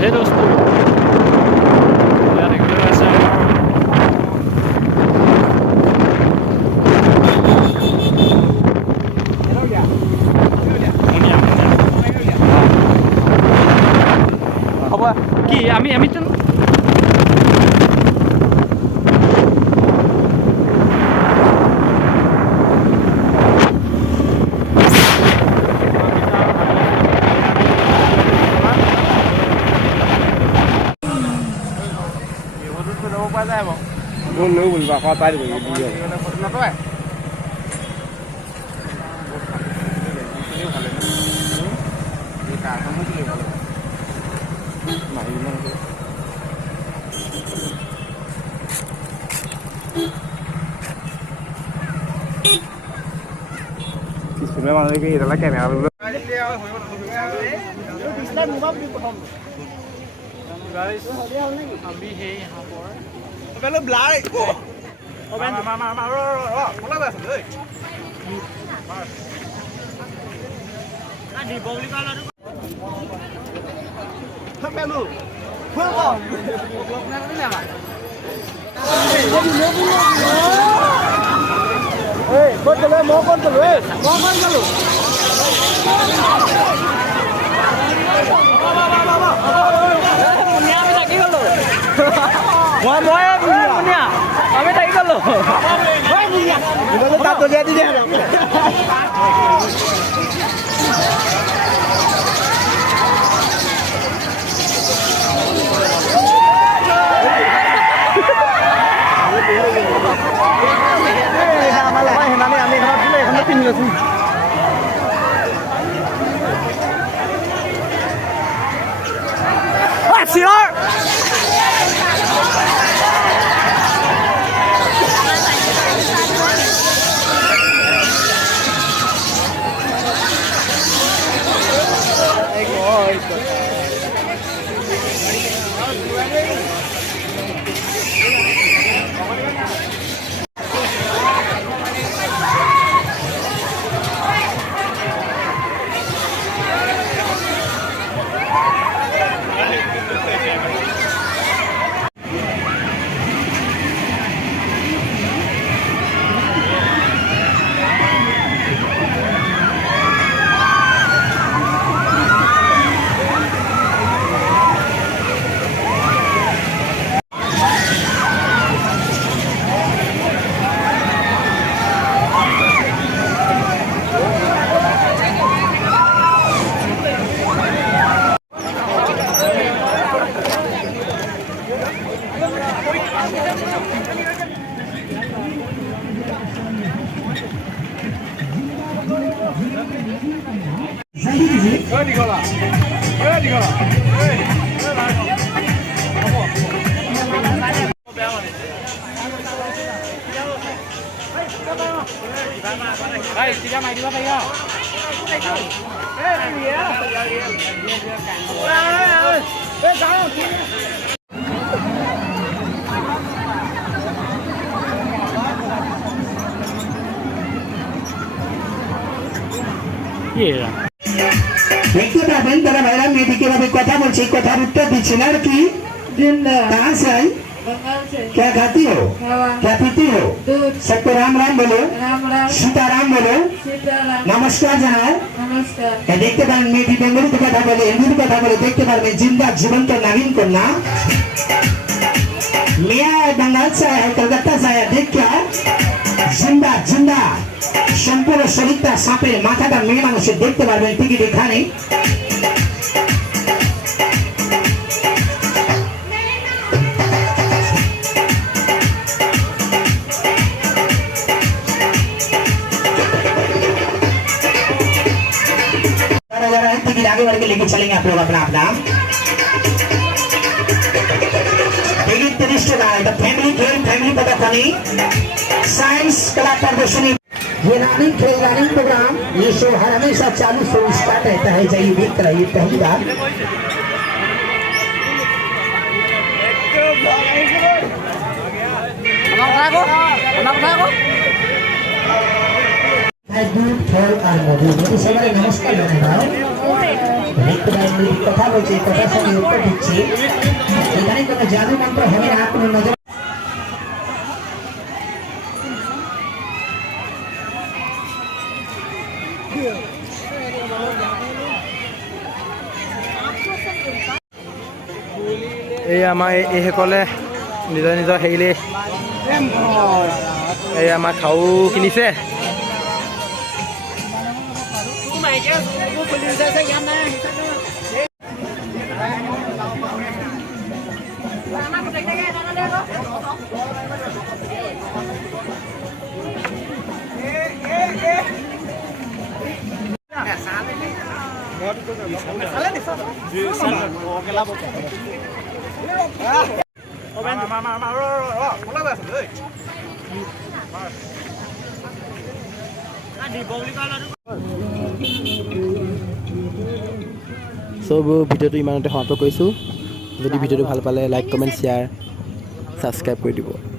সেই দোষটো ইয়াত একেবাৰে আছে হ'ব কি আমি তো Lu bulba kau tadi dia. Kenapa? Sebenarnya mana lagi kita lagi kamera dulu. guys अभी है यहाँ पर Bây giờ blái cô. Mà không lái về rồi. đi bầu đi con nó Thằng bé luôn. Phương còn. nó thế nào ạ Ê, con trở lên, mó con trở lên. Mó con trở lên. Mau punya, kami tak ikut loh. Kita tato dia di dia. Sinar. Đây, chị ra mày đi qua đây không? Ê, cái gì á? Ê, cháu. দেখতে পাবেন তারা ভাইরা মেয়েটিকে ভাবে কথা বলছে কথার উত্তর দিচ্ছে না আর কি कहाँ से आई क्या खाती हो क्या पीती हो सबको राम राम बोलो सीताराम बोलो नमस्कार জানাও দেখতে পারেন মেয়েটি বেঙ্গলিতে কথা বলে হিন্দিতে কথা বলে দেখতে পারবেন जिंदा जीवंत नवीन कन्या मियाँ बंगाल से आया है कलकत्ता से आया देख क्या जिंदा जिंदा সম্পূর্ণ শরীরটা সাপের মাথাটা মেয়ে মানুষের দেখতে পারবেন টিকিট এখানে टिकट आगे बढ़ के लेके चलेंगे आप लोग अपना अपना टिकट 30 টাকা এটা फैमिली खेल फैमिली पदार्थानी साइंस कला प्रदर्शनी ये रनिंग खेल रनिंग प्रोग्राम ये शो हर हमेशा चालू शो स्टार्ट रहता है जाइए देखते रहिए पहली बार दूध फल और मधु सवारे नमस्कार ভেঙ্কটার মেয়েটি কথা বলছে কথার সঙ্গে উত্তর দিচ্ছে এখানে কোনো জাদু মন্ত্র হবে না কোনো নজর এই আমাৰ এইসকলে নিজৰ নিজৰ হেৰিলে এই আমাৰ খাৰু কিনিছে সব ভিডিঅ'টো ইমানতে সমাপ্ত কৰিছোঁ যদি ভিডিঅ'টো ভাল পালে লাইক কমেণ্ট শ্বেয়াৰ ছাবস্ক্ৰাইব কৰি দিব